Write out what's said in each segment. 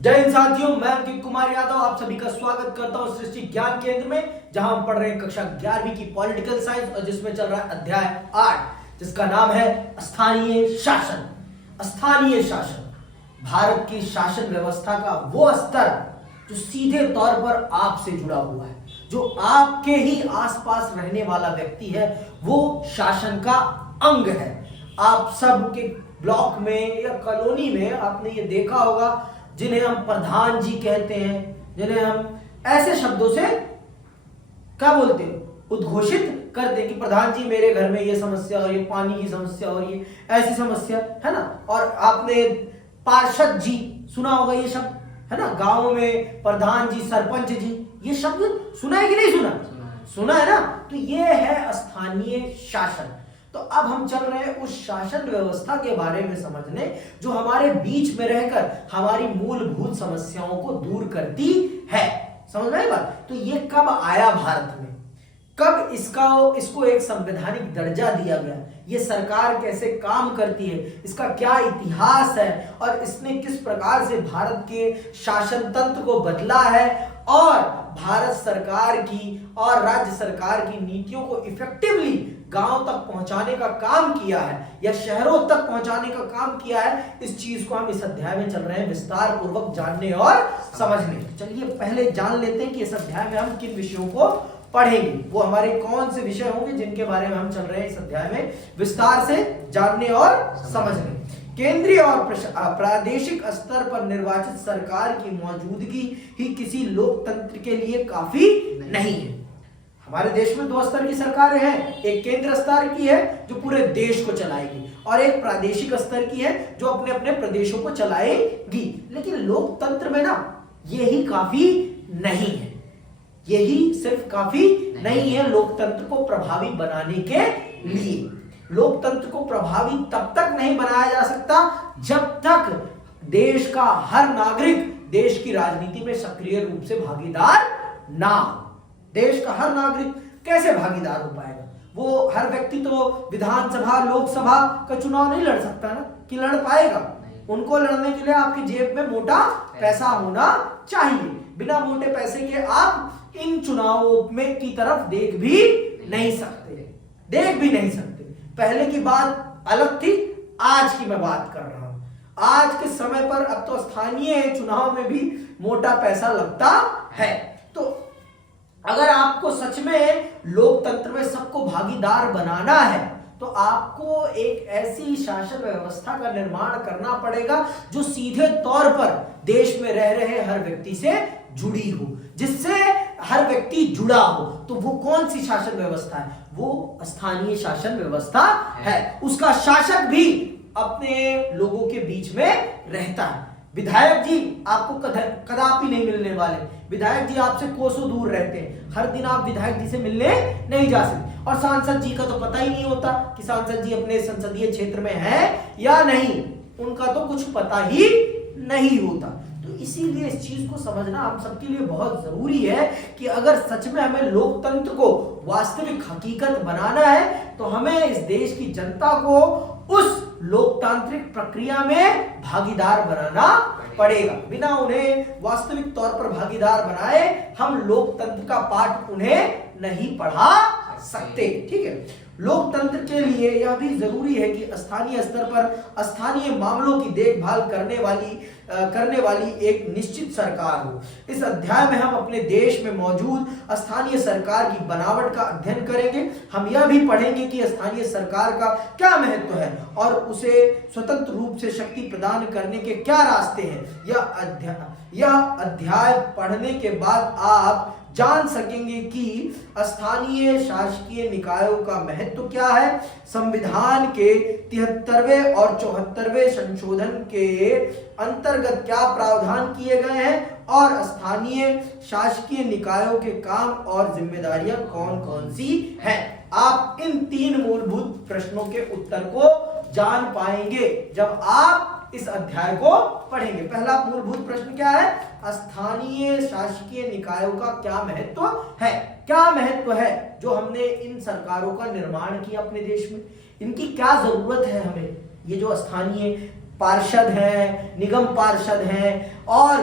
जय हिंद साथियों, मैं अंकित कुमार यादव आप सभी का स्वागत करता हूं सृष्टि ज्ञान केंद्र में, जहां हम पढ़ रहे हैं कक्षा 11वीं की पॉलिटिकल साइंस और जिसमें चल रहा है अध्याय 8 जिसका नाम है स्थानीय शासन। स्थानीय शासन भारत की शासन व्यवस्था का वो स्तर जो सीधे तौर पर आपसे जुड़ा हुआ है, जो आपके ही आसपास रहने वाला व्यक्ति है, वो शासन का अंग है। आप सब के ब्लॉक में या कॉलोनी में आपने ये देखा होगा, जिन्हें हम प्रधान जी कहते हैं, जिन्हें हम ऐसे शब्दों से क्या बोलते हैं, उद्घोषित करते हैं कि प्रधान जी मेरे घर में ये समस्या और ये पानी की समस्या और ये ऐसी समस्या है ना। और आपने पार्षद जी सुना होगा, ये शब्द है ना। गांव में प्रधान जी, सरपंच जी, ये शब्द सुना है कि नहीं सुना? सुना है ना। तो ये है स्थानीय शासन। तो अब हम चल रहे हैं उस शासन व्यवस्था के बारे में समझने, जो हमारे बीच में रहकर हमारी मूलभूत समस्याओं को दूर करती है। समझ में आई बात? तो ये कब आया भारत में, कब इसको एक संवैधानिक दर्जा दिया गया, ये सरकार कैसे काम करती है, इसका क्या इतिहास है और इसने किस प्रकार से भारत के शासन तंत्र को बदला है और भारत सरकार की और राज्य सरकार की नीतियों को इफेक्टिवली गांव तक पहुंचाने का काम किया है या शहरों तक पहुंचाने का काम किया है। इस चीज को हम इस अध्याय में चल रहे हैं विस्तार पूर्वक जानने और समझने। चलिए पहले जान लेते हैं कि इस अध्याय में हम किन विषयों को पढ़ेंगे, वो हमारे कौन से विषय होंगे जिनके बारे में हम चल रहे हैं इस अध्याय में विस्तार से जानने और समझने। केंद्रीय और प्रादेशिक स्तर पर निर्वाचित सरकार की मौजूदगी ही किसी लोकतंत्र के लिए काफी नहीं है। हमारे देश में दो स्तर की सरकारें हैं, एक केंद्र स्तर की है जो पूरे देश को चलाएगी और एक प्रादेशिक स्तर की है जो अपने अपने प्रदेशों को चलाएगी। लेकिन लोकतंत्र में ना यही काफी नहीं है, यही सिर्फ काफी नहीं है लोकतंत्र को प्रभावी बनाने के लिए। लोकतंत्र को प्रभावी तब तक नहीं बनाया जा सकता जब तक देश का हर नागरिक देश की राजनीति में सक्रिय रूप से भागीदार ना हो। देश का हर नागरिक कैसे भागीदार हो पाएगा? वो हर व्यक्ति तो विधानसभा, लोकसभा का चुनाव नहीं लड़ सकता ना, कि लड़ पाएगा? उनको लड़ने के लिए आपकी जेब में मोटा पैसा होना चाहिए। बिना मोटे पैसे के आप इन चुनावों में की तरफ देख भी नहीं सकते। पहले की बात अलग थी, आज की मैं बात कर रहा हूं। आज के समय पर अब तो स्थानीय चुनाव में भी मोटा पैसा लगता है। तो अगर आपको सच में लोकतंत्र में सबको भागीदार बनाना है तो आपको एक ऐसी शासन व्यवस्था का निर्माण करना पड़ेगा जो सीधे तौर पर देश में रह रहे हर व्यक्ति से जुड़ी हो, जिससे हर व्यक्ति जुड़ा हो। तो वो कौन सी शासन व्यवस्था है? वो स्थानीय शासन व्यवस्था है। उसका शासक भी अपने लोगों के बीच में रहता है। विधायक जी आपको कदापि नहीं मिलने वाले, विधायक जी आपसे कोसों दूर रहते हैं, हर दिन आप विधायक जी से मिलने नहीं जा सकते। और सांसद जी का तो पता ही नहीं होता कि सांसद जी अपने संसदीय क्षेत्र में है या नहीं, उनका तो कुछ पता ही नहीं होता। तो इसीलिए इस चीज को समझना हम सबके लिए बहुत जरूरी है कि अगर सच में हमें लोकतंत्र को वास्तविक हकीकत बनाना है तो हमें इस देश की जनता को उस लोकतांत्रिक प्रक्रिया में भागीदार बनाना पड़ेगा। बिना उन्हें वास्तविक तौर पर भागीदार बनाए हम लोकतंत्र का पाठ उन्हें नहीं पढ़ा सकते। ठीक है। लोकतंत्र के लिए यह भी जरूरी है कि स्थानीय स्तर पर स्थानीय मामलों की देखभाल करने वाली एक निश्चित सरकार हो। इस अध्याय में हम अपने देश में मौजूद स्थानीय सरकार की बनावट का अध्ययन करेंगे। हम यह भी पढ़ेंगे कि स्थानीय सरकार का क्या महत्व है और उसे स्वतंत्र रूप से शक्ति प्रदान करने के क्या रास्ते हैं। यह अध्याय पढ़ने के बाद आप जान सकेंगे कि स्थानीय शासकीय निकायों का महत्व क्या है, संविधान के 73वें और 74वें संशोधन के अंतर्गत क्या प्रावधान किए गए हैं और स्थानीय शासकीय निकायों के काम और जिम्मेदारियां कौन कौन सी हैं। आप इन 3 मूलभूत प्रश्नों के उत्तर को जान पाएंगे जब आप इस अध्याय को पढ़ेंगे। पहला मूलभूत प्रश्न क्या है? स्थानीय शासकीय निकायों का क्या महत्व है? क्या महत्व है जो हमने इन सरकारों का निर्माण किया अपने देश में? इनकी क्या जरूरत है हमें? ये जो स्थानीय पार्षद हैं, निगम पार्षद हैं और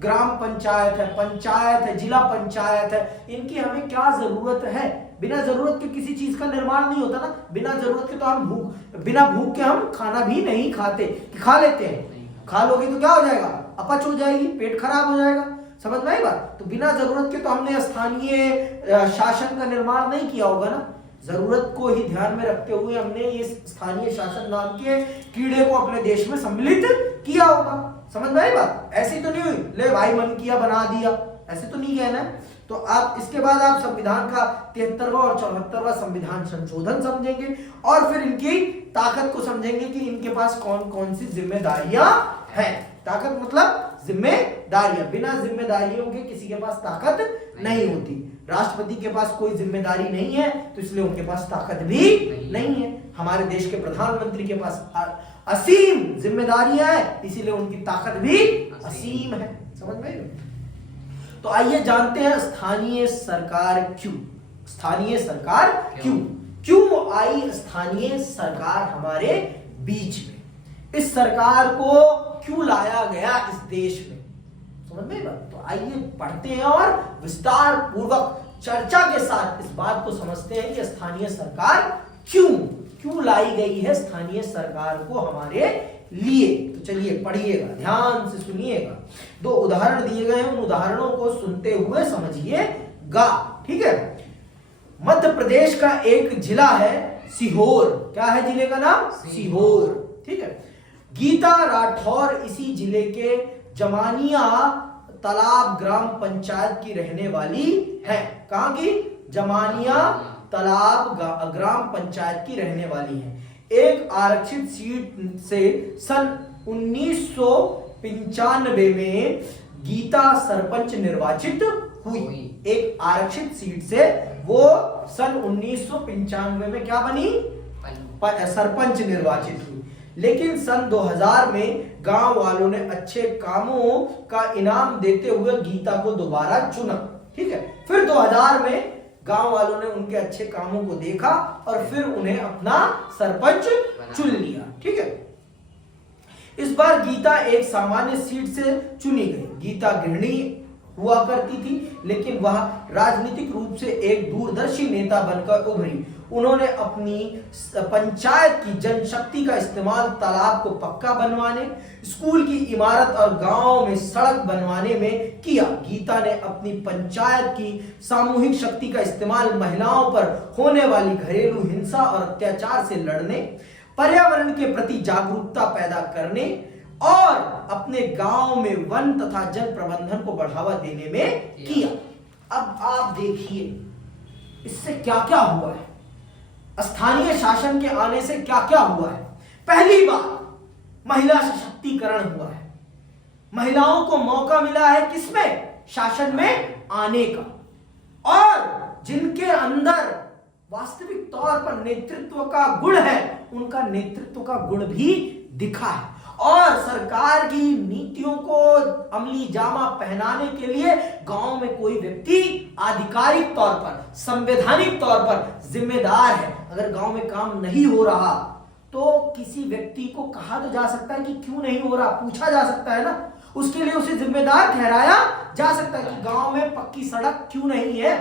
ग्राम पंचायत है, पंचायत है, जिला पंचायत है, इनकी हमें क्या जरूरत है? बिना जरूरत के किसी चीज का निर्माण नहीं होता ना। बिना जरूरत के तो हम बिना भूख के हम खाना भी नहीं खाते, खा लेते हैं। खा लोगे तो क्या हो जाएगा? अपच हो जाएगी, पेट खराब हो जाएगा। समझ में आई बात? तो बिना जरूरत के तो हमने स्थानीय शासन का निर्माण नहीं किया होगा ना। जरूरत को ही ध्यान में रखते हुए हमने ये स्थानीय शासन नाम के कीड़े को अपने देश में सम्मिलित किया होगा। समझ में आई बात? ऐसी तो नहीं हुई ले भाई मन किया बना दिया, ऐसे तो नहीं कहना है। तो आप इसके बाद आप संविधान का 73वां और 74वां संविधान संशोधन समझेंगे और फिर इनकी ताकत को समझेंगे कि इनके पास कौन कौन सी जिम्मेदारियां हैं। ताकत मतलब जिम्मेदारियां, बिना जिम्मेदारियों के किसी के पास ताकत नहीं होती। राष्ट्रपति के पास कोई जिम्मेदारी नहीं है तो इसलिए उनके पास ताकत भी नहीं है। हमारे देश के प्रधानमंत्री के पास असीम जिम्मेदारियां हैं, इसीलिए उनकी ताकत भी असीम है। समझ में? तो आइए जानते हैं स्थानीय सरकार क्यों। स्थानीय सरकार क्यों आई स्थानीय सरकार हमारे बीच में? इस सरकार को क्यों लाया गया इस देश में? समझ में बात? तो आइए पढ़ते हैं और विस्तार पूर्वक चर्चा के साथ इस बात को समझते हैं कि स्थानीय सरकार क्यों लाई गई है स्थानीय सरकार को हमारे लिए। तो चलिए पढ़िएगा, ध्यान से सुनिएगा। 2 उदाहरण दिए गए हैं, उन उदाहरणों को सुनते हुए समझिएगा। ठीक है? मध्य प्रदेश का एक जिला है सीहोर। क्या है जिले का नाम? सीहोर। ठीक है? गीता राठौर इसी जिले के जमानिया तालाब ग्राम पंचायत की रहने वाली है। कहां की? जमानिया तालाब ग्राम पंचायत की रहने वाली है। एक आरक्षित सीट से सन 1995 में गीता सरपंच निर्वाचित हुई। एक आरक्षित सीट से वो सन 1995 में क्या बनी? सरपंच निर्वाचित हुई। लेकिन सन 2000 में गांव वालों ने अच्छे कामों का इनाम देते हुए गीता को दोबारा चुना। ठीक है? फिर 2000 में गांव वालों ने उनके अच्छे कामों को देखा और फिर उन्हें अपना सरपंच चुन लिया। ठीक है? इस बार गीता एक सामान्य सीट से चुनी गई। गीता गृहिणी हुआ करती थी, लेकिन वह राजनीतिक रूप से एक दूरदर्शी नेता बनकर उभरी। उन्होंने अपनी पंचायत की जनशक्ति का इस्तेमाल तालाब को पक्का बनवाने, स्कूल की इमारत और गांव में सड़क बनवाने में किया। गीता ने अपनी पंचायत की सामूहिक शक्ति का इस्तेमाल महिलाओं पर होने वाली घरेलू हिंसा और अत्याचार से लड़ने, पर्यावरण के प्रति जागरूकता पैदा करने और अपने गांव में वन तथा जल प्रबंधन को बढ़ावा देने में किया। अब आप देखिए इससे क्या क्या हुआ है, स्थानीय शासन के आने से क्या क्या हुआ है। पहली बात, महिला सशक्तिकरण हुआ है। महिलाओं को मौका मिला है किसमें? शासन में आने का, और जिनके अंदर वास्तविक तौर पर नेतृत्व का गुण है, उनका नेतृत्व का गुण भी दिखा है। और सरकार की नीतियों को अमली जामा पहनाने के लिए गांव में कोई व्यक्ति आधिकारिक तौर पर, संवैधानिक तौर पर जिम्मेदार है। अगर गांव में काम नहीं हो रहा तो किसी व्यक्ति को कहा तो जा सकता है कि क्यों नहीं हो रहा, पूछा जा सकता है ना। उसके लिए उसे जिम्मेदार ठहराया जा सकता है कि गांव में पक्की सड़क क्यों नहीं है,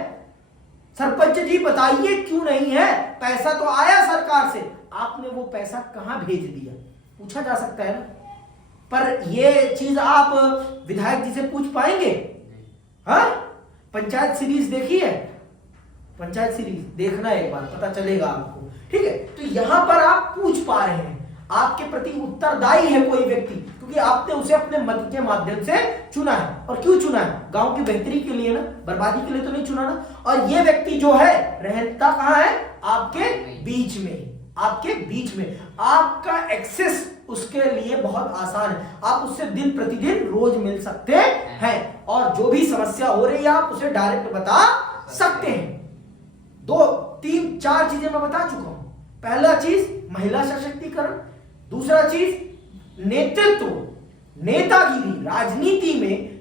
सरपंच जी बताइए क्यों नहीं है। पैसा तो आया सरकार से, आपने वो पैसा कहां भेज दिया, पूछा जा सकता है ना। पर ये चीज आप विधायक जी से पूछ पाएंगे? हाँ, पंचायत सीरीज देखी है? पंचायत सीरीज देखना एक बार, पता चलेगा आपको। ठीक है? तो यहां पर आप पूछ पा रहे हैं, आपके प्रति उत्तरदायी है कोई व्यक्ति, क्योंकि आपने उसे अपने मत के माध्यम से चुना है। और क्यों चुना है? गांव की बेहतरी के लिए ना, बर्बादी के लिए तो नहीं चुना ना। और ये व्यक्ति जो है रहता कहां है? आपके बीच में, आपके बीच में। आपका एक्सेस उसके लिए बहुत आसान है, आप उससे दिन प्रतिदिन रोज मिल सकते हैं और जो भी समस्या हो रही है आप उसे डायरेक्ट बता सकते हैं। 2, 3, 4 चीजें मैं बता चुका हूं। पहला चीज महिला सशक्तिकरण, दूसरा चीज नेतृत्व, नेतागिरी, राजनीति में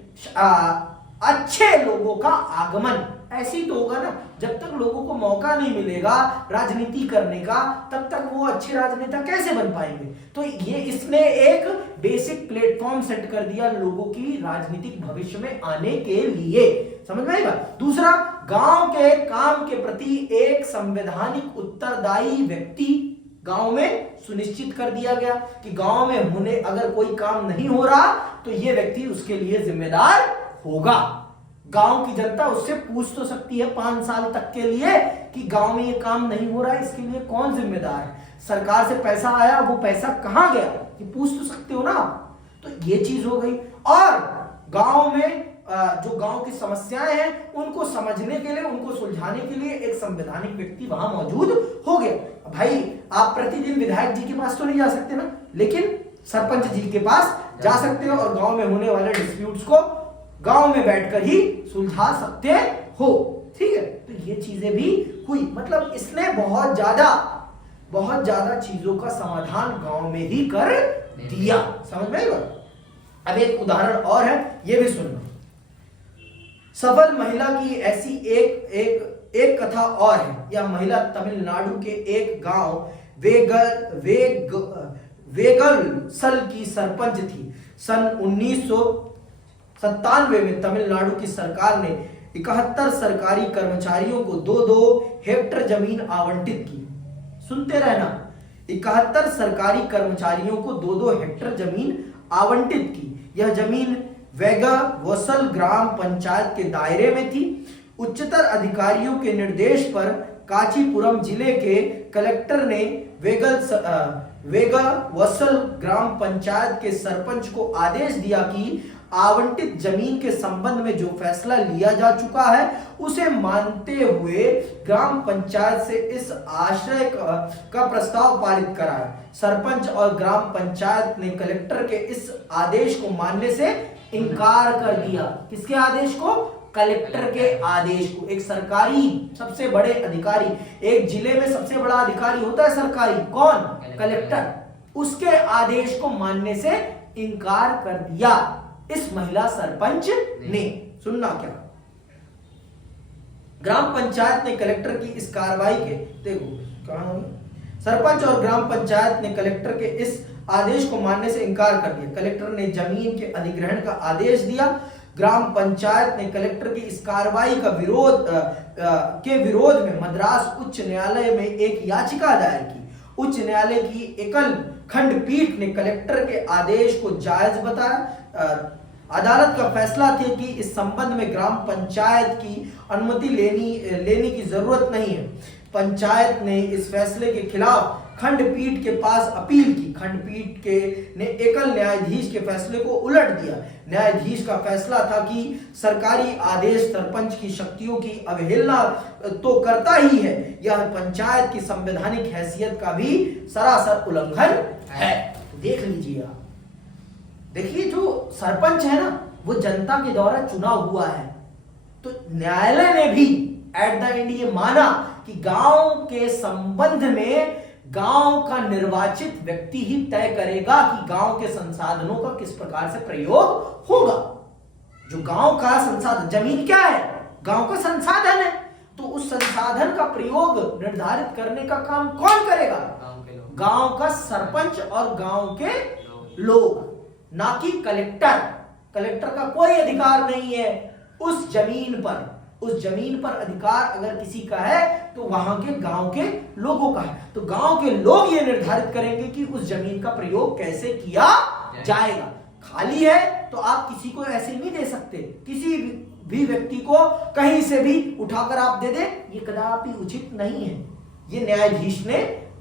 अच्छे लोगों का आगमन, ऐसी तो होगा ना, जब तक लोगों को मौका नहीं मिलेगा राजनीति करने का तब तक वो अच्छे राजनेता कैसे बन पाएंगे। तो ये इसने एक बेसिक प्लेटफॉर्म सेट कर दिया लोगों की राजनीतिक भविष्य में आने के लिए। समझ में आएगा। दूसरा, गांव के काम के प्रति एक संवैधानिक उत्तरदायी व्यक्ति गांव में सुनिश्चित कर दिया गया कि गांव में होने अगर कोई काम नहीं हो रहा तो ये व्यक्ति उसके लिए जिम्मेदार होगा। गांव की जनता उससे पूछ तो सकती है 5 साल तक के लिए कि गांव में ये काम नहीं हो रहा है, इसके लिए कौन जिम्मेदार है, सरकार से पैसा आया, वो पैसा कहां गया, ये पूछ तो सकते हो ना। तो ये चीज हो गई। और गांव में जो गांव की समस्याएं हैं उनको समझने के लिए, उनको सुलझाने के लिए एक संवैधानिक व्यक्ति वहां मौजूद हो गया। भाई आप प्रतिदिन विधायक जी के पास तो नहीं जा सकते ना, लेकिन सरपंच जी के पास जा सकते हो और गांव में होने वाले डिस्प्यूट्स को गांव में बैठकर ही सुलझा सकते हो। ठीक है, तो ये चीजें भी हुई। मतलब इसने बहुत ज्यादा चीजों का समाधान गांव में ही कर दिया। समझ में आएगा। अब एक उदाहरण और है, ये भी सुनना। सफल महिला की ऐसी एक कथा और है। यह महिला तमिलनाडु के एक गांव वेगलसल की सरपंच थी। सन 1997 में तमिलनाडु की सरकार ने 71 सरकारी कर्मचारियों को 2-2 हेक्टेयर जमीन आवंटित की। सुनते रहना, 71 सरकारी कर्मचारियों को 2-2 हेक्टेयर जमीन आवंटित की। यह जमीन वेगवसल ग्राम पंचायत के दायरे में थी। उच्चतर अधिकारियों के निर्देश पर कांचीपुरम जिले के कलेक्टर ने वेगवसल ग्राम पंचायत के सरपंच को आदेश दिया कि आवंटित जमीन के संबंध में जो फैसला लिया जा चुका है उसे मानते हुए ग्राम पंचायत से इस आशय का प्रस्ताव पारित कराए। सरपंच और ग्राम पंचायत ने कलेक्टर के इस आदेश को मानने से इनकार कर दिया। किसके आदेश को? कलेक्टर के आदेश को। एक सरकारी सबसे बड़े अधिकारी, एक जिले में सबसे बड़ा अधिकारी होता है सरकारी, कौन? कलेक्टर। उसके आदेश को मानने से इनकार कर दिया इस महिला सरपंच ने। सुनना क्या, ग्राम पंचायत ने कलेक्टर की इस कार्रवाई के, देखो कहां, सरपंच और ग्राम पंचायत ने कलेक्टर के इस आदेश को मानने से इनकार कर दिया। कलेक्टर ने जमीन के अधिग्रहण का आदेश दिया। ग्राम पंचायत ने कलेक्टर की इस कार्रवाई का विरोध में मद्रास उच्च न्यायालय में एक याचिका दायर की। उच्च न्यायालय की एकल खंडपीठ ने कलेक्टर के आदेश को जायज बताया। अदालत का फैसला था कि इस संबंध में ग्राम पंचायत की अनुमति लेने की जरूरत नहीं है। पंचायत ने इस फैसले के खिलाफ खंडपीठ के पास अपील की। खंडपीठ ने एकल न्यायाधीश के फैसले को उलट दिया। न्यायाधीश का फैसला था कि सरकारी आदेश सरपंच की शक्तियों की अवहेलना तो करता ही है, यह पंचायत की संवैधानिक हैसियत का भी सरासर उल्लंघन है। देख लीजिए आप, देखिए जो सरपंच है ना वो जनता के द्वारा चुना हुआ है। तो न्यायालय ने भी एट द एंड ये माना कि गांव के संबंध में गांव का निर्वाचित व्यक्ति ही तय करेगा कि गांव के संसाधनों का किस प्रकार से प्रयोग होगा। जो गांव का संसाधन, जमीन क्या है? गांव का संसाधन है। तो उस संसाधन का प्रयोग निर्धारित करने का काम कौन करेगा? गांव का सरपंच और गांव के लोग, ना कि कलेक्टर। कलेक्टर का कोई अधिकार नहीं है उस जमीन पर। उस जमीन पर अधिकार अगर किसी का है तो वहां के गांव के लोगों का है। तो गांव के लोग ये निर्धारित करेंगे कि उस जमीन का प्रयोग कैसे किया जाएगा। खाली है तो आप किसी को ऐसे नहीं दे सकते, किसी भी व्यक्ति को कहीं से भी उठाकर आप दे दे, ये कदापि उचित नहीं है। ये न्यायाधीश ने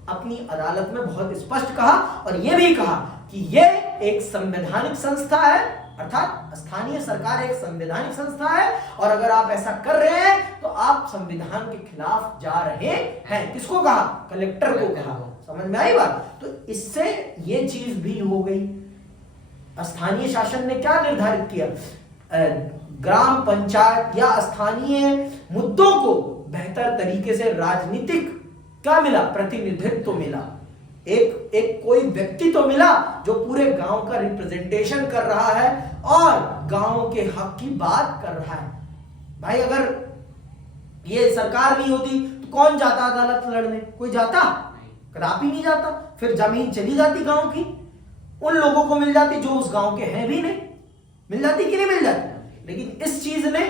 अपनी अदालत में बहुत स्पष्ट कहा और यह भी कहा कि यह एक संवैधानिक संस्था है, अर्थात स्थानीय सरकार एक संवैधानिक संस्था है और अगर आप ऐसा कर रहे हैं तो आप संविधान के खिलाफ जा रहे हैं। किसको कहा? कलेक्टर को कहा। समझ में आई बात? तो इससे ये चीज भी हो गई। स्थानीय शासन ने क्या निर्धारित किया? ग्राम पंचायत या स्थानीय मुद्दों को बेहतर तरीके से राजनीतिक क्या मिला? प्रतिनिधित्व मिला। एक कोई व्यक्ति तो मिला जो पूरे गांव का रिप्रेजेंटेशन कर रहा है और गांव के हक की बात कर रहा है। भाई अगर ये सरकार नहीं होती तो कौन जाता अदालत लड़ने? कोई जाता? कदापि नहीं जाता। फिर जमीन चली जाती गांव की, उन लोगों को मिल जाती जो उस गांव के हैं भी नहीं। मिल जाती कि नहीं मिल जाती? लेकिन इस चीज ने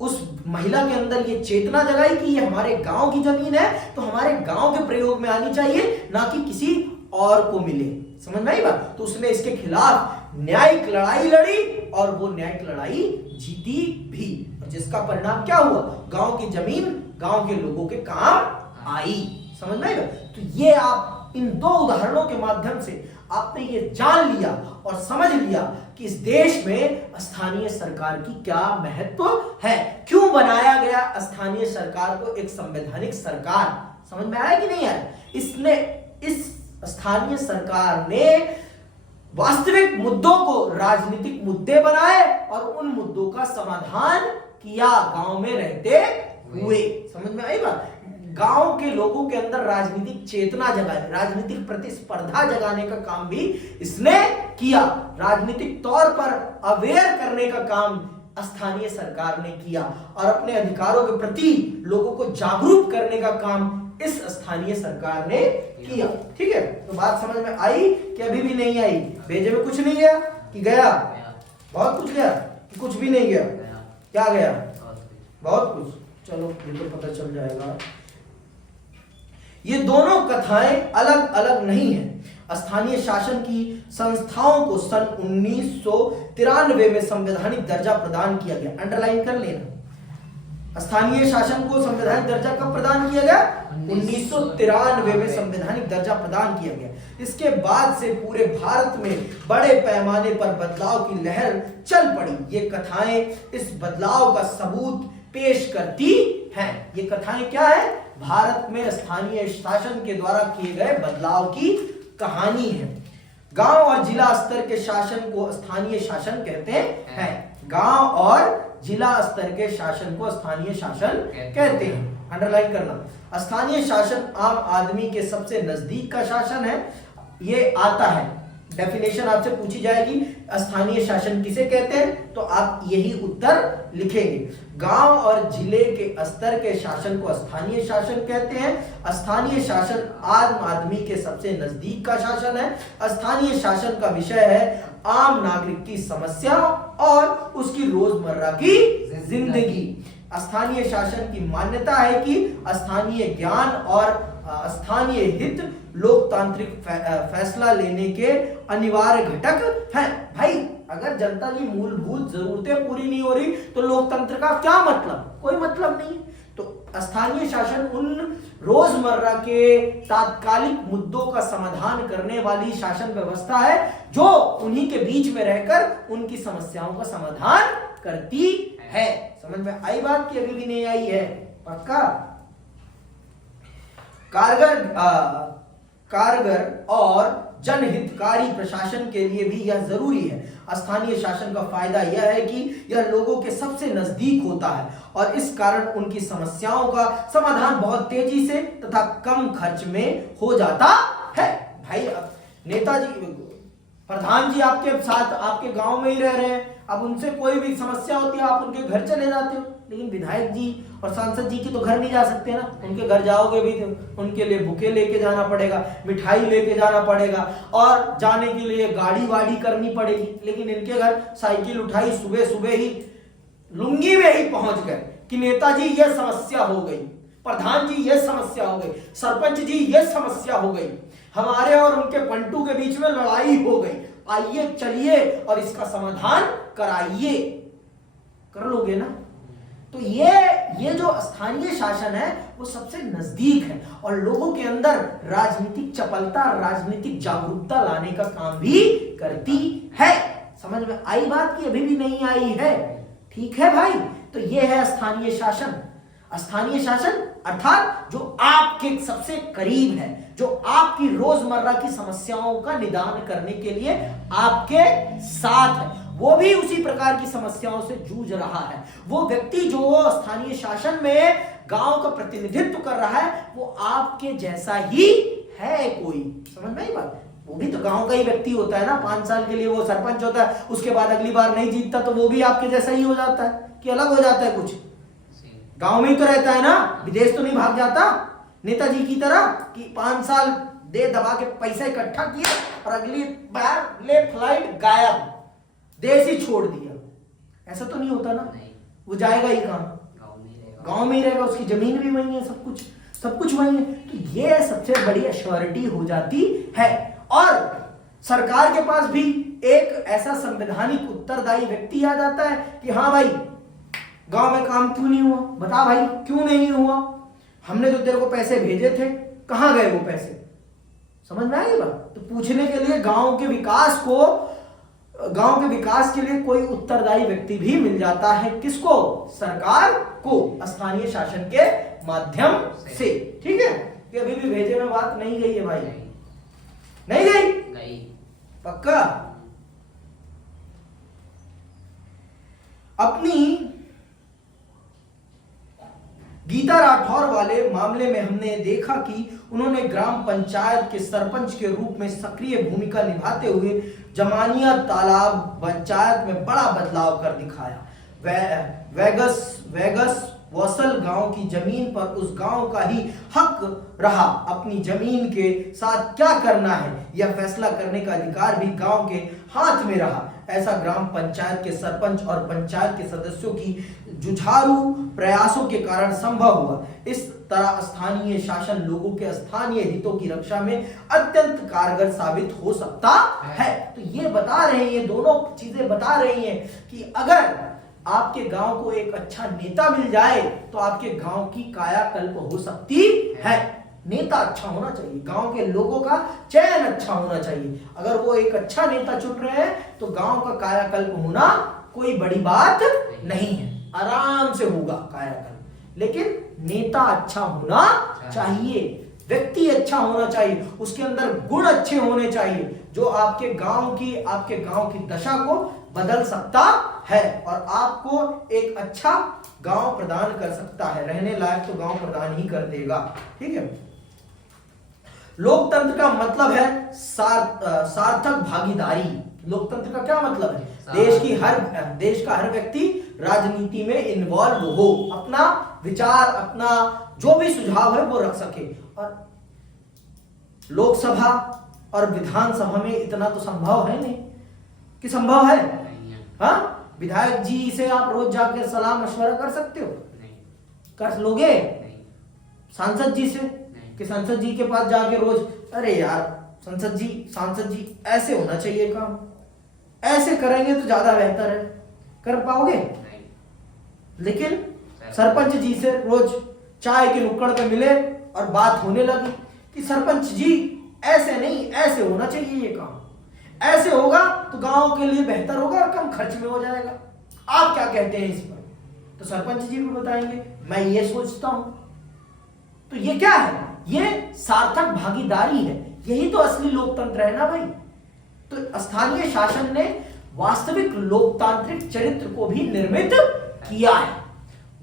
उस महिला के अंदर ये चेतना जगाई कि ये हमारे गांव की जमीन है तो हमारे गांव के प्रयोग में आनी चाहिए, ना कि किसी और को मिले। समझ में आई बात? तो उसने इसके खिलाफ न्यायिक लड़ाई लड़ी और वो न्यायिक लड़ाई जीती भी, जिसका परिणाम क्या हुआ? गांव की जमीन गांव के लोगों के काम आई। समझ में आएगा? तो ये आप इन दो उदाहरणों के माध्यम से आपने ये जान लिया और समझ लिया कि इस देश में स्थानीय सरकार की क्या महत्व है, क्यों बनाया गया स्थानीय सरकार को एक संवैधानिक सरकार। समझ में आया कि नहीं आया? इस स्थानीय सरकार ने वास्तविक मुद्दों को राजनीतिक मुद्दे बनाए और उन मुद्दों का समाधान किया गांव में रहते हुए। समझ में आई बात? गांव के लोगों के अंदर राजनीतिक चेतना जगाई, राजनीतिक प्रतिस्पर्धा जगाने का काम भी इसने किया, राजनीतिक तौर पर अवेयर करने का काम स्थानीय सरकार ने किया और अपने अधिकारों के प्रति लोगों को जागरूक करने का काम इस स्थानीय सरकार ने किया। ठीक है, तो बात समझ में आई कि अभी भी नहीं आई? भेजे में कुछ नहीं गया कि गया? बहुत कुछ गया कि कुछ भी नहीं गया? क्या गया? बहुत कुछ। चलो ये तो पता चल जाएगा। ये दोनों कथाएं अलग अलग नहीं हैं। स्थानीय शासन की संस्थाओं को सन 1993 में संवैधानिक दर्जा प्रदान किया गया। अंडरलाइन कर लेना, स्थानीय शासन को संवैधानिक दर्जा कब प्रदान किया गया? 1993 में संवैधानिक दर्जा प्रदान किया गया। इसके बाद से पूरे भारत में बड़े पैमाने पर बदलाव की लहर चल पड़ी। ये कथाएं इस बदलाव का सबूत पेश करती हैं। ये कथाएं क्या है? भारत में स्थानीय शासन के द्वारा किए गए बदलाव की कहानी है। गांव और जिला स्तर के शासन को स्थानीय शासन कहते हैं। गांव और जिला स्तर के शासन को स्थानीय शासन कहते हैं। अंडरलाइन करना, स्थानीय शासन आम आदमी के सबसे नजदीक का शासन है। ये आता है, डेफिनेशन आपसे पूछी जाएगी स्थानीय शासन किसे कहते हैं, तो आप यही उत्तर लिखेंगे। गांव और जिले के स्तर के शासन को स्थानीय शासन कहते हैं। स्थानीय शासन आम आदमी के सबसे नजदीक का शासन है। स्थानीय शासन का विषय है आम नागरिक की समस्या और उसकी रोजमर्रा की जिंदगी। स्थानीय शासन की मान्यता है कि स्थानीय ज्ञान और स्थानीय हित लोकतांत्रिक फैसला लेने के अनिवार्य घटक हैं। भाई अगर जनता की मूलभूत जरूरतें पूरी नहीं हो रही तो लोकतंत्र का क्या मतलब? कोई मतलब नहीं। तो स्थानीय शासन उन रोजमर्रा के तात्कालिक मुद्दों का समाधान करने वाली शासन व्यवस्था है जो उन्हीं के बीच में रहकर उनकी समस्याओं का समाधान करती है। समझ में आई बात कि अभी भी नहीं आई है? पक्का? कारगर और जनहितकारी प्रशासन के लिए भी यह जरूरी है। स्थानीय शासन का फायदा यह है कि यह लोगों के सबसे नजदीक होता है और इस कारण उनकी समस्याओं का समाधान बहुत तेजी से तथा कम खर्च में हो जाता है। भाई नेताजी, प्रधान जी आपके साथ आपके गांव में ही रह रहे हैं, अब उनसे कोई भी समस्या होती है आप उनके घर चले जाते हो, लेकिन विधायक जी और सांसद जी की तो घर नहीं जा सकते ना। उनके घर जाओगे भी तो उनके लिए बुके लेके जाना पड़ेगा, मिठाई लेके जाना पड़ेगा और जाने के लिए गाड़ी वाड़ी करनी पड़ेगी। लेकिन इनके घर साइकिल उठाई, सुबह सुबह ही लुंगी में ही पहुंच गए कि नेताजी ये समस्या हो गई, प्रधान जी ये समस्या हो गई, सरपंच जी ये समस्या हो गई, हमारे और उनके पंटू के बीच में लड़ाई हो गई, आइए चलिए और इसका समाधान कराइए। कर लोगे ना? तो ये जो स्थानीय शासन है वो सबसे नजदीक है और लोगों के अंदर राजनीतिक चपलता, राजनीतिक जागरूकता लाने का काम भी करती है। समझ में आई बात की अभी भी नहीं आई है? ठीक है भाई, तो ये है स्थानीय शासन। स्थानीय शासन अर्थात जो आपके सबसे करीब है, जो आपकी रोजमर्रा की समस्याओं का निदान करने के लिए आपके साथ है, वो भी उसी प्रकार की समस्याओं से जूझ रहा है। वो व्यक्ति जो स्थानीय शासन में गांव का प्रतिनिधित्व कर रहा है वो आपके जैसा ही है। कोई समझ में आई बात? वो भी तो गांव का ही व्यक्ति होता है ना। 5 साल के लिए वो सरपंच होता है, उसके बाद अगली बार नहीं जीतता तो वो भी आपके जैसा ही हो जाता है कि अलग हो जाता है कुछ? गांव में ही तो रहता है ना, विदेश तो नहीं भाग जाता नेताजी की तरह कि 5 साल दे दबा के पैसा इकट्ठा किया और अगली बार ले फ्लाइट गायब, देश ही छोड़ दिया। ऐसा तो नहीं होता ना, वो जाएगा ही कहां, गांव में ही रहेगा, उसकी जमीन भी वही है, सब कुछ वही है। तो ये सबसे बड़ी अश्योरिटी हो जाती है। और सरकार के पास भी एक ऐसा संवैधानिक उत्तरदायी व्यक्ति आ जाता है कि हाँ भाई, गांव में काम क्यों नहीं हुआ, बता भाई क्यों नहीं हुआ, हमने तो तेरे को पैसे भेजे थे, कहां गए वो पैसे। समझ में आई बात। तो पूछने के लिए गांव के विकास के लिए कोई उत्तरदायी व्यक्ति भी मिल जाता है। किसको? सरकार को, स्थानीय शासन के माध्यम से। ठीक है, कि अभी भी भेजे में बात नहीं गई है भाई, नहीं गई पक्का। अपनी गीता राठौर वाले मामले में हमने देखा कि उन्होंने ग्राम पंचायत के सरपंच के रूप में सक्रिय भूमिका निभाते हुए जमानिया तालाब पंचायत में बड़ा बदलाव कर दिखाया। वेगस वसल गांव की जमीन पर उस गांव का ही हक रहा। अपनी जमीन के साथ क्या करना है यह फैसला करने का अधिकार भी गांव के हाथ में रहा। ऐसा ग्राम पंचायत के सरपंच और पंचायत के सदस्यों की जुझारू प्रयासों के कारण संभव हुआ। इस तरह स्थानीय शासन लोगों के स्थानीय हितों की रक्षा में अत्यंत कारगर साबित हो सकता है। तो ये बता रहे हैं, ये दोनों चीजें बता रही हैं कि अगर आपके गांव को एक अच्छा नेता मिल जाए तो आपके गांव की कायाकल्प हो सकती है। नेता अच्छा होना चाहिए, गांव के लोगों का चयन अच्छा होना चाहिए। अगर वो एक अच्छा नेता चुन रहे हैं तो गांव का कायाकल्प होना कोई बड़ी बात नहीं है, आराम से होगा कायाकल्प। लेकिन नेता अच्छा होना चाहिए, व्यक्ति अच्छा होना चाहिए, उसके अंदर गुण अच्छे होने चाहिए जो आपके गांव की दशा को बदल सकता है और आपको एक अच्छा गांव प्रदान कर सकता है। रहने लायक तो गांव प्रदान ही कर देगा। ठीक है, लोकतंत्र का मतलब है सार्थक भागीदारी। लोकतंत्र का क्या मतलब है? देश का हर व्यक्ति राजनीति में इन्वॉल्व हो, अपना विचार, अपना जो भी सुझाव है वो रख सके। और लोकसभा और विधानसभा में इतना तो संभव है नहीं कि संभव है। हाँ, विधायक जी से आप रोज जाकर सलाह मशवरा कर सकते हो? नहीं। कर लोगे? नहीं। सांसद जी से? नहीं। कि सांसद जी के पास जाके रोज, अरे यार सांसद जी ऐसे होना चाहिए काम, ऐसे करेंगे तो ज्यादा बेहतर है, कर पाओगे? नहीं। लेकिन सरपंच जी से रोज चाय के नुक्कड़ पे मिले और बात होने लगी कि सरपंच जी ऐसे नहीं, ऐसे होना चाहिए ये काम, ऐसे होगा तो गांव के लिए बेहतर होगा और कम खर्च में हो जाएगा। आप क्या कहते हैं इस पर? तो सरपंच जी को बताएंगे, मैं ये सोचता हूं। तो ये क्या है? ये सार्थक भागीदारी है, यही तो असली लोकतंत्र है ना भाई। तो स्थानीय शासन ने वास्तविक लोकतांत्रिक चरित्र को भी निर्मित किया है।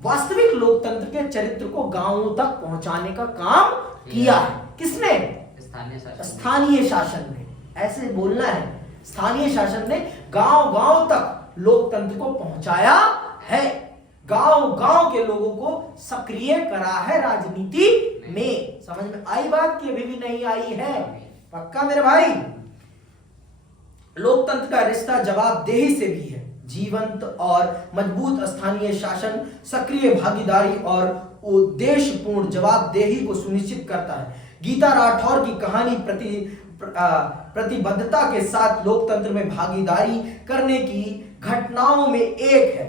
वास्तविक लोकतंत्र के चरित्र को गांवों तक पहुंचाने का काम किया है। किसने? स्थानीय शासन ने। ऐसे बोलना है, स्थानीय शासन ने गांव तक लोकतंत्र को पहुंचाया है, गांव के लोगों को सक्रिय करा है राजनीति में। समझ में आई बात कि अभी भी नहीं आई है? पक्का मेरे भाई। लोकतंत्र का रिश्ता जवाबदेही से भी है। जीवंत और मजबूत स्थानीय शासन सक्रिय भागीदारी और उद्देश्यपूर्ण जवाबदेही को सुनिश्चित करता है। गीता राठौर की कहानी प्रतिबद्धता के साथ लोकतंत्र में भागीदारी करने की घटनाओं में एक है।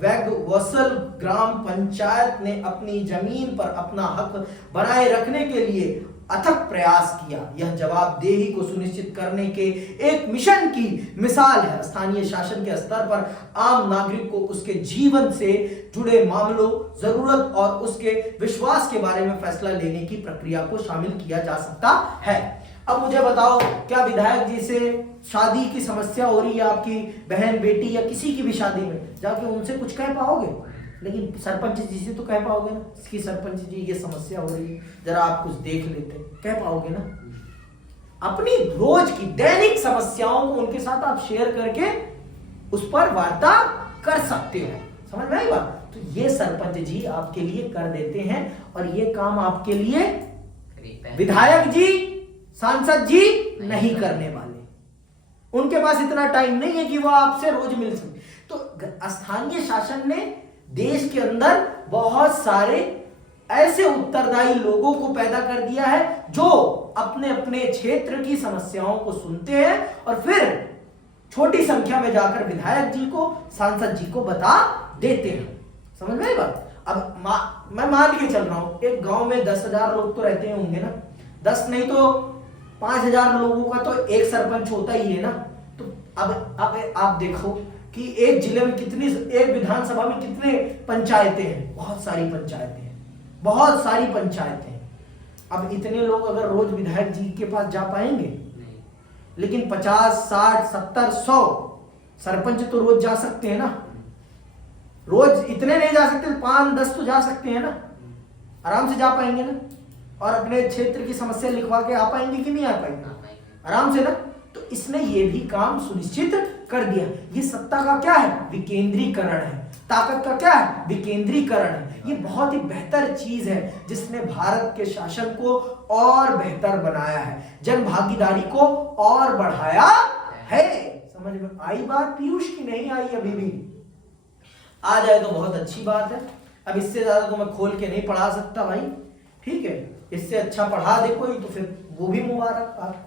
वेगवसल ग्राम पंचायत ने अपनी जमीन पर अपना हक बनाए रखने के लिए अथक प्रयास किया। यह जवाबदेही को सुनिश्चित करने के एक मिशन की मिसाल है। स्थानीय शासन के स्तर पर आम नागरिक को उसके जीवन से जुड़े मामलों, जरूरत और उसके विश्वास के बारे में फैसला लेने की प्रक्रिया को शामिल किया जा सकता है। अब मुझे बताओ, क्या विधायक जी से शादी की समस्या हो रही है, आपकी बहन, बेटी या किसी की भी शादी में, जाके उनसे कुछ कह पाओगे? लेकिन सरपंच जी से तो कह पाओगे ना, इसकी सरपंच जी ये समस्या हो रही है, जरा आप कुछ देख लेते, कह पाओगे ना? अपनी रोज की दैनिक समस्याओं को उनके साथ आप शेयर करके उस पर वार्ता कर सकते हो। समझ में आई बात? तो तो ये सरपंच जी आपके लिए कर देते हैं और ये काम आपके लिए विधायक जी, सांसद जी नहीं करने वाले। उनके पास इतना टाइम नहीं है कि वो आपसे रोज मिल सके। तो स्थानीय शासन ने देश के अंदर बहुत सारे ऐसे उत्तरदायी लोगों को पैदा कर दिया है जो अपने अपने क्षेत्र की समस्याओं को सुनते हैं और फिर छोटी संख्या में जाकर विधायक जी को, सांसद जी को बता देते हैं। समझ में आई बात? अब मैं मान के चल रहा हूं, एक गांव में 10,000 लोग तो रहते होंगे ना, 10 नहीं तो 5,000 लोगों का तो एक सरपंच होता ही है ना। तो अब आप देखो कि एक जिले में कितनी, एक विधानसभा में कितने पंचायतें हैं, बहुत सारी पंचायतें हैं, बहुत सारी पंचायतें हैं। अब इतने लोग अगर रोज विधायक जी के पास जा पाएंगे? लेकिन 50, 60, 70, 100 सरपंच तो रोज जा सकते हैं ना। रोज इतने नहीं जा सकते, 5-10 तो जा सकते हैं ना, आराम से जा पाएंगे ना, और अपने क्षेत्र की समस्या लिखवा के आ पाएंगे कि नहीं आ पाएंगे? आराम से ना। तो इसने ये भी काम सुनिश्चित कर दिया। ये सत्ता का क्या है? विकेंद्रीकरण है। ताकत का क्या है? विकेंद्रीकरण है। ये बहुत ही बेहतर चीज है जिसने भारत के शासन को और बेहतर बनाया है, जन भागीदारी को और बढ़ाया है। समझ में आई बात पीयूष की नहीं आई? अभी भी आ जाए तो बहुत अच्छी बात है। अब इससे ज्यादा तो मैं खोल के नहीं पढ़ा सकता भाई, ठीक है? इससे अच्छा पढ़ा दे कोई तो फिर वो भी मुबारक बात।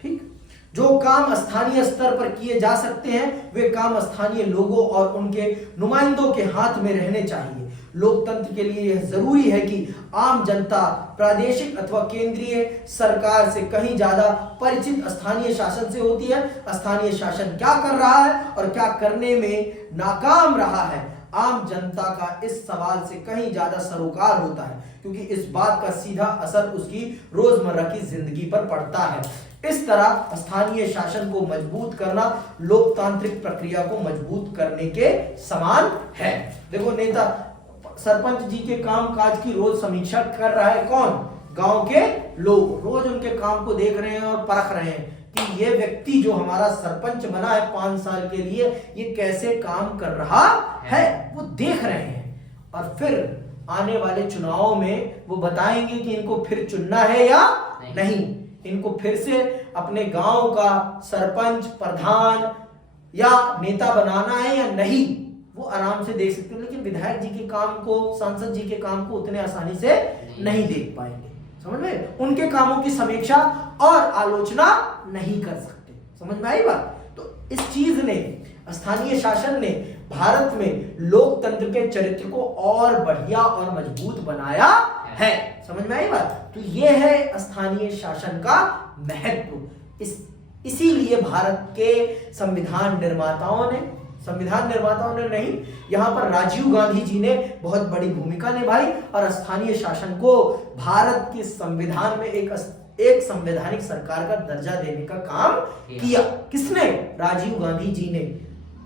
ठीक, जो काम स्थानीय स्तर पर किए जा सकते हैं वे काम स्थानीय लोगों और उनके नुमाइंदों के हाथ में रहने चाहिए। लोकतंत्र के लिए यह जरूरी है कि आम जनता प्रादेशिक अथवा केंद्रीय सरकार से कहीं ज्यादा परिचित स्थानीय शासन से होती है। स्थानीय शासन क्या कर रहा है और क्या करने में नाकाम रहा है, आम जनता का इस सवाल से कहीं ज्यादा सरोकार होता है, क्योंकि इस बात का सीधा असर उसकी रोजमर्रा की जिंदगी पर पड़ता है। इस तरह स्थानीय शासन को मजबूत करना लोकतांत्रिक प्रक्रिया को मजबूत करने के समान है। देखो, नेता सरपंच जी के काम काज की रोज समीक्षा कर रहा है कौन? गांव के लोग रोज उनके काम को देख रहे हैं और परख रहे हैं कि ये व्यक्ति जो हमारा सरपंच बना है 5 साल के लिए, ये कैसे काम कर रहा है, वो देख रहे हैं। और फिर आने वाले चुनावों में वो बताएंगे कि इनको फिर चुनना है या नहीं, इनको फिर से अपने गांव का सरपंच, प्रधान या नेता बनाना है या नहीं, वो आराम से देख सकते हैं। लेकिन विधायक जी के काम को, सांसद जी के काम को उतने आसानी से नहीं देख पाएंगे। समझ में? उनके कामों की समीक्षा और आलोचना नहीं कर सकते। समझ में आई बात? तो इस चीज ने, स्थानीय शासन ने भारत में लोकतंत्र के चरित्र को और बढ़िया और मजबूत बनाया है। समझ में आई बात? तो यह है स्थानीय शासन का महत्व। इसीलिए भारत के संविधान निर्माताओं ने नहीं, यहां पर राजीव गांधी जी ने बहुत बड़ी भूमिका निभाई और स्थानीय शासन को भारत के संविधान में एक संवैधानिक सरकार का दर्जा देने का काम किया। किसने? राजीव गांधी जी ने।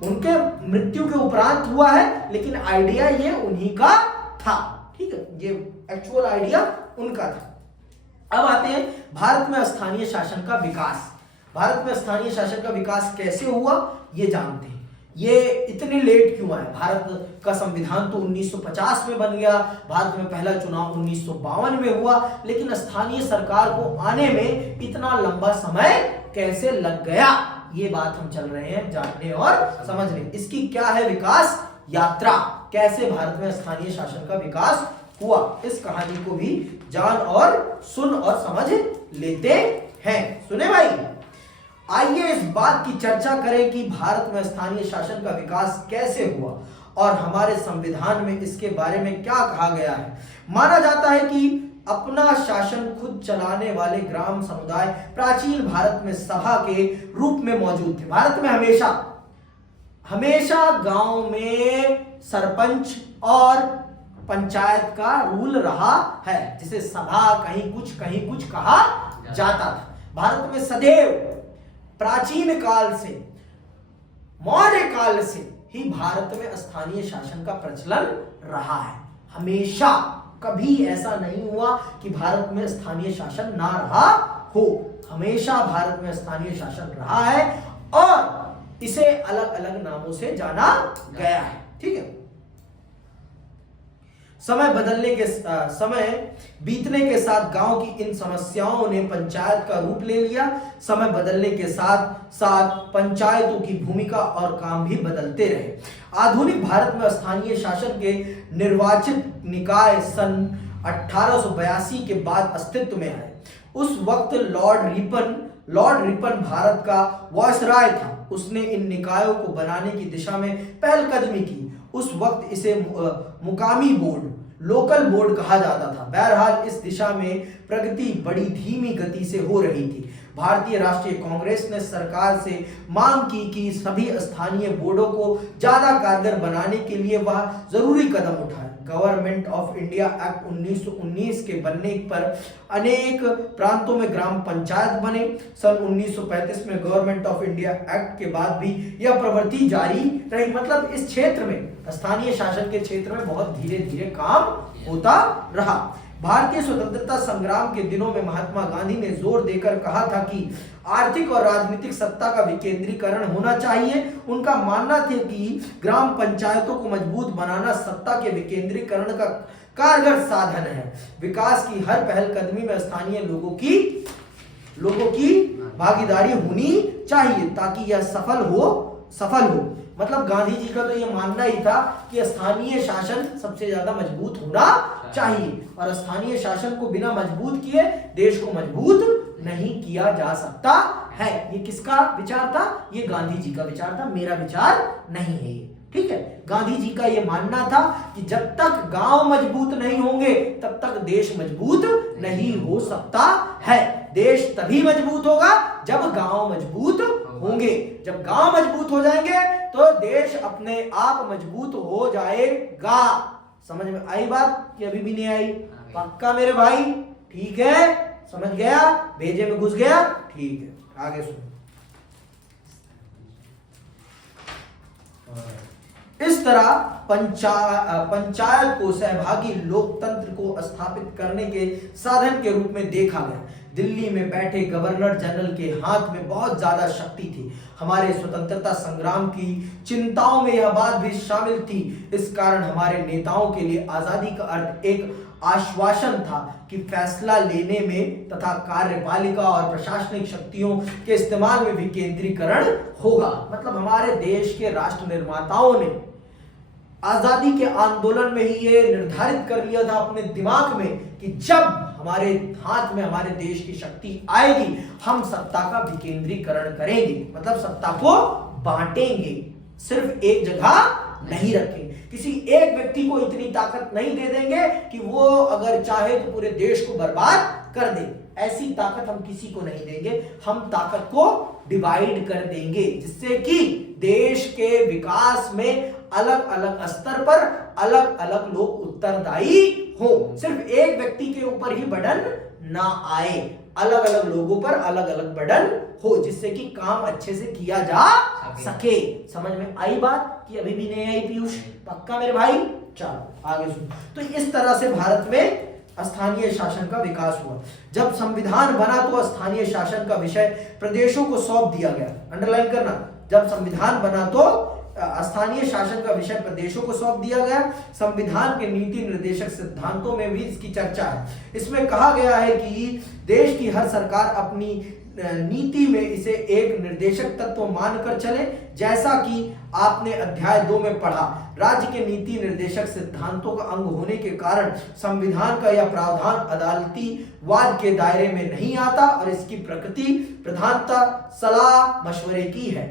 उनके मृत्यु के उपरांत हुआ है, लेकिन आइडिया ये उन्हीं का था। ठीक है, ये एक्चुअल आइडिया उनका था। अब आते हैं भारत में स्थानीय शासन का विकास। भारत में स्थानीय शासन का विकास कैसे हुआ ये जानते हैं। ये इतने लेट क्यों आए? भारत का संविधान तो 1950 में बन गया, भारत में पहला चुनाव 1952 में हुआ, लेकिन स्थानीय सरकार को आने में इतना लंबा समय कैसे लग गया, ये बात हम चल रहे हैं जानने और समझने। इसकी क्या है विकास यात्रा, कैसे भारत में स्थानीय शासन का विकास हुआ, इस कहानी को भी जान और सुन और समझ लेते हैं। सुने भाई? आइए इस बात की चर्चा करें कि भारत में स्थानीय शासन का विकास कैसे हुआ और हमारे संविधान में इसके बारे में क्या कहा गया है। माना जाता है कि अपना शासन खुद चलाने वाले ग्राम समुदाय प्राचीन भारत में सभा के रूप में मौजूद थे। भारत में हमेशा गांव में सरपंच और पंचायत का रूल रहा है, जिसे सभा कहीं कुछ कहा जाता था। भारत में सदैव प्राचीन काल से, मौर्य काल से ही भारत में स्थानीय शासन का प्रचलन रहा है। हमेशा कभी ऐसा नहीं हुआ कि भारत में स्थानीय शासन ना रहा हो। हमेशा भारत में स्थानीय शासन रहा है और इसे अलग अलग नामों से जाना गया है। ठीक है, समय बीतने के साथ गांव की इन समस्याओं ने पंचायत का रूप ले लिया। समय बदलने के साथ साथ पंचायतों की भूमिका और काम भी बदलते रहे। आधुनिक भारत में स्थानीय शासन के निर्वाचित निकाय सन 1882 के बाद अस्तित्व में आए। उस वक्त लॉर्ड रिपन भारत का वायसराय था। उसने इन निकायों को बनाने की दिशा में पहलकदमी की। उस वक्त इसे मुकामी बोर्ड, लोकल बोर्ड कहा जाता था। बहरहाल इस दिशा में प्रगति बड़ी धीमी गति से हो रही थी। भारतीय राष्ट्रीय कांग्रेस ने सरकार से मांग की कि सभी स्थानीय बोर्डों को ज्यादा कारगर बनाने के लिए वह जरूरी कदम उठाए। गवर्नमेंट ऑफ इंडिया एक्ट 1919 के बनने पर अनेक प्रांतों में ग्राम पंचायत बने। सन 1935 में गवर्नमेंट ऑफ इंडिया एक्ट के बाद भी यह प्रवृत्ति जारी रही। मतलब इस क्षेत्र में, स्थानीय शासन के क्षेत्र में बहुत धीरे धीरे काम होता रहा। भारतीय स्वतंत्रता संग्राम के दिनों में महात्मा गांधी ने जोर देकर कहा था कि आर्थिक और राजनीतिक सत्ता का विकेंद्रीकरण होना चाहिए। उनका मानना था कि ग्राम पंचायतों को मजबूत बनाना सत्ता के विकेंद्रीकरण का कारगर साधन है। विकास की हर पहलकदमी में स्थानीय लोगों की भागीदारी होनी चाहिए ताकि यह सफल हो। मतलब गांधी जी का तो यह मानना ही था कि स्थानीय शासन सबसे ज्यादा मजबूत होना चाहिए, और स्थानीय शासन को बिना मजबूत किए देश को मजबूत नहीं किया जा सकता है। ये किसका विचार था? ये गांधी जी का विचार था, मेरा विचार नहीं है ये। ठीक है, गांधी जी का यह मानना था कि जब तक गांव मजबूत नहीं होंगे तब तक देश मजबूत नहीं हो सकता है। देश तभी मजबूत होगा जब गांव मजबूत होंगे। जब गांव मजबूत हो जाएंगे तो देश अपने आप मजबूत हो जाएगा। समझ में आई बात कि अभी भी नहीं आई? पक्का मेरे भाई? ठीक है, समझ गया? भेजे में घुस गया? ठीक है, आगे सुनो। इस तरह पंचायत को सहभागी लोकतंत्र को स्थापित करने के साधन के रूप में देखा गया। दिल्ली में बैठे गवर्नर जनरल के हाथ में बहुत ज्यादा शक्ति थी। हमारे स्वतंत्रता संग्राम की चिंताओं में यह बात भी शामिल थी। इस कारण हमारे नेताओं के लिए आजादी का अर्थ एक आश्वासन था कि फैसला लेने में तथा कार्यपालिका और प्रशासनिक शक्तियों के इस्तेमाल में विकेंद्रीकरण होगा। मतलब हमारे देश के राष्ट्र निर्माताओं ने आजादी के आंदोलन में ही ये निर्धारित कर लिया था अपने दिमाग में कि जब हमारे हाथ में हमारे देश की शक्ति आएगी हम सत्ता का विकेंद्रीकरण करेंगे। मतलब सत्ता को बांटेंगे, सिर्फ एक जगह नहीं रखेंगे। किसी एक व्यक्ति को इतनी ताकत नहीं दे देंगे कि वो अगर चाहे तो पूरे देश को बर्बाद कर दे। ऐसी ताकत हम किसी को नहीं देंगे। हम ताकत को डिवाइड कर देंगे जिससे कि देश के विकास में अलग अलग स्तर पर अलग अलग लोग उत्तरदायी हो। सिर्फ एक व्यक्ति के ऊपर ही बर्डन ना आए, अलग अलग लोगों पर अलग अलग बर्डन हो जिससे कि काम अच्छे से किया जा सके। समझ में आई बात कि अभी भी नहीं आई पीयूष? पक्का मेरे भाई? चलो आगे सुनो। तो इस तरह से भारत में स्थानीय शासन का विकास हुआ। जब संविधान बना तो स्थानीय शासन का विषय प्रदेशों को सौंप दिया गया। अंडरलाइन करना, जब संविधान बना तो स्थानीय शासन का विषय प्रदेशों को सौंप दिया गया। संविधान के नीति निर्देशक सिद्धांतों में भी इसकी चर्चा है। इसमें कहा गया है कि देश की हर सरकार अपनी नीति में इसे एक निर्देशक तत्व मानकर चले। जैसा कि आपने अध्याय 2 में पढ़ा, राज्य के नीति निर्देशक सिद्धांतों का अंग होने के कारण संविधान का यह प्रावधान अदालती वाद के दायरे में नहीं आता और इसकी प्रकृति प्रधानता सलाह मशवरे की है।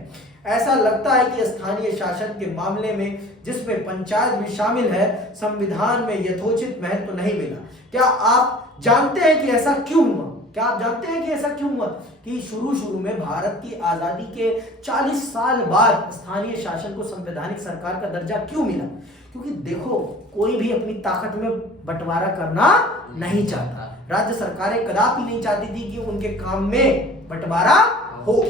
ऐसा लगता है कि स्थानीय शासन के मामले में, जिसमें पंचायत भी शामिल है, संविधान में यथोचित महत्व नहीं मिला। क्या आप जानते हैं कि ऐसा क्यों हुआ? क्या आप जानते हैं कि ऐसा क्यों हुआ कि शुरू में भारत की आजादी के 40 साल बाद स्थानीय शासन को संवैधानिक सरकार का दर्जा क्यों मिला? क्योंकि देखो, कोई भी अपनी ताकत में बंटवारा करना नहीं चाहता। राज्य सरकारें कदापि नहीं चाहती थी कि उनके काम में बंटवारा हो,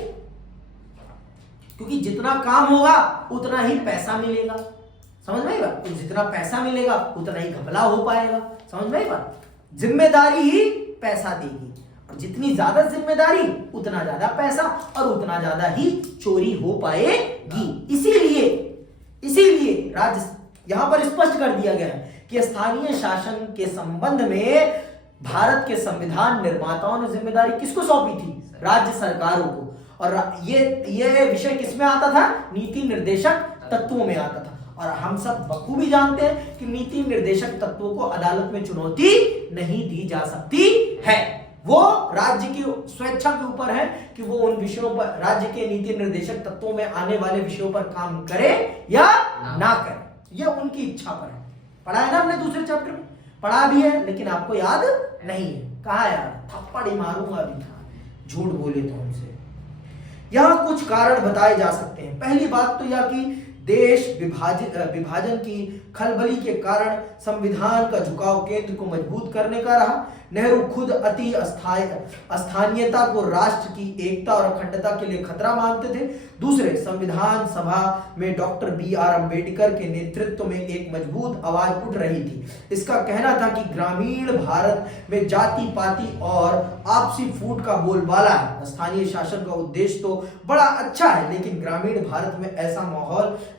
क्योंकि जितना काम होगा उतना ही पैसा मिलेगा। समझ में आई बात? तो जितना पैसा मिलेगा उतना ही घपला हो पाएगा। समझ में आई बात? जिम्मेदारी ही पैसा देगी, और जितनी ज्यादा जिम्मेदारी उतना ज्यादा पैसा और उतना ज्यादा ही चोरी हो पाएगी। इसीलिए राज्य यहां पर स्पष्ट कर दिया गया है कि स्थानीय शासन के संबंध में भारत के संविधान निर्माताओं ने जिम्मेदारी किसको सौंपी थी? राज्य सरकारों को। और ये विषय किसमें आता था? नीति निर्देशक तत्वों में आता था। और हम सब बखूबी जानते हैं कि नीति निर्देशक तत्वों को अदालत में चुनौती नहीं दी जा सकती है। वो राज्य की स्वेच्छा के ऊपर है कि वो उन विषयों पर, राज्य के नीति निर्देशक तत्वों में आने वाले विषयों पर काम करे या ना करे, ये उनकी इच्छा पर है। पढ़ा है ना हमने दूसरे चैप्टर में? पढ़ा भी है, लेकिन आपको याद नहीं है। कहा यार, थप्पड़ ही मारूंगा अभी था, झूठ बोले तो हमसे। यहाँ कुछ कारण बताए जा सकते हैं। पहली बात तो यह कि देश विभाजन की खलबली के कारण संविधान का झुकाव केंद्र को मजबूत करने का रहा। नेहरू खुद अति स्थानीयता को राष्ट्र की एकता और अखंडता के लिए खतरा मानते थे। दूसरे, संविधान सभा में डॉक्टर बी.आर. अम्बेडकर के नेतृत्व में एक मजबूत आवाज उठ रही थी। इसका कहना था कि ग्रामीण भारत में जाति पाति और आपसी फूट का बोलबाला है। स्थानीय शासन का उद्देश्य तो बड़ा अच्छा है, लेकिन ग्रामीण भारत में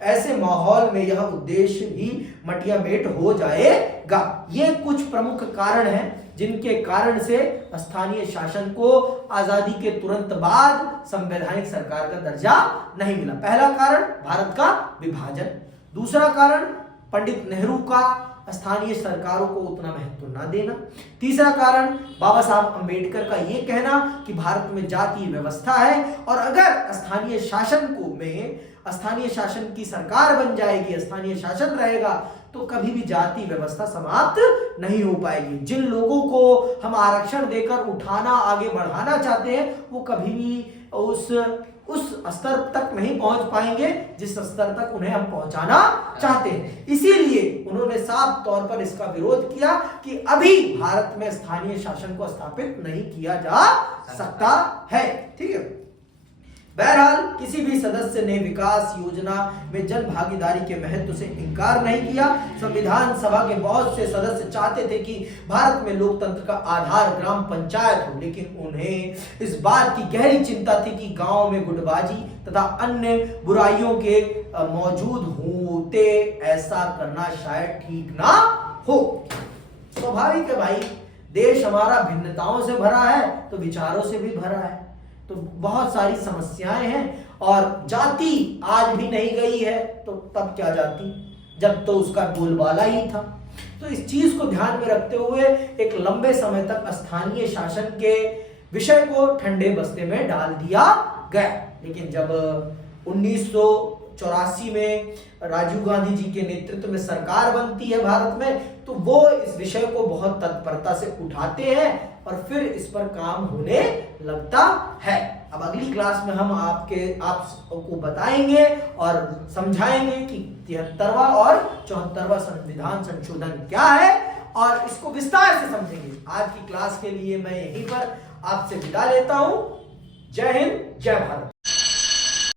ऐसे माहौल में यह उद्देश्य भी मटियामेट हो जाएगा। ये कुछ प्रमुख कारण हैं जिनके कारण से स्थानीय शासन को आजादी के तुरंत बाद संवैधानिक सरकार का दर्जा नहीं मिला। पहला कारण भारत का विभाजन, दूसरा कारण पंडित नेहरू का स्थानीय सरकारों को उतना महत्व न देना, तीसरा कारण बाबा साहब अंबेडकर का यह कहना कि भारत में जातीय व्यवस्था है और अगर स्थानीय शासन की सरकार बन जाएगी, स्थानीय शासन रहेगा तो कभी भी जाति व्यवस्था समाप्त नहीं हो पाएगी। जिन लोगों को हम आरक्षण देकर उठाना, आगे बढ़ाना चाहते हैं, वो कभी भी उस स्तर तक नहीं पहुंच पाएंगे जिस स्तर तक उन्हें हम पहुंचाना चाहते हैं। इसीलिए उन्होंने साफ तौर पर इसका विरोध किया कि अभी भारत में स्थानीय शासन को स्थापित नहीं किया जा सकता है। ठीक है। बहरहाल किसी भी सदस्य ने विकास योजना में जन भागीदारी के महत्व से इनकार नहीं किया। संविधान सभा के बहुत से सदस्य चाहते थे कि भारत में लोकतंत्र का आधार ग्राम पंचायत हो, लेकिन उन्हें इस बात की गहरी चिंता थी कि गांव में गुटबाजी तथा अन्य बुराइयों के मौजूद होते ऐसा करना शायद ठीक ना हो। स्वाभाविक है भाई, देश हमारा भिन्नताओं से भरा है तो विचारों से भी भरा है, तो बहुत सारी समस्याएं हैं। और जाति आज भी नहीं गई है, तो तब क्या जाति, जब तो उसका बोलबाला ही था। तो इस चीज को ध्यान में रखते हुए एक लंबे समय तक स्थानीय शासन के विषय को ठंडे बस्ते में डाल दिया गया। लेकिन जब 1984 में राजीव गांधी जी के नेतृत्व में सरकार बनती है भारत में, तो वो इस विषय को बहुत तत्परता से उठाते हैं और फिर इस पर काम होने लगता है। अब अगली क्लास में हम आपको बताएंगे और समझाएंगे कि 73वां और 74वां संविधान संशोधन क्या है और इसको विस्तार से समझेंगे। आज की क्लास के लिए मैं यहीं पर आपसे विदा लेता हूं। जय हिंद, जय भारत।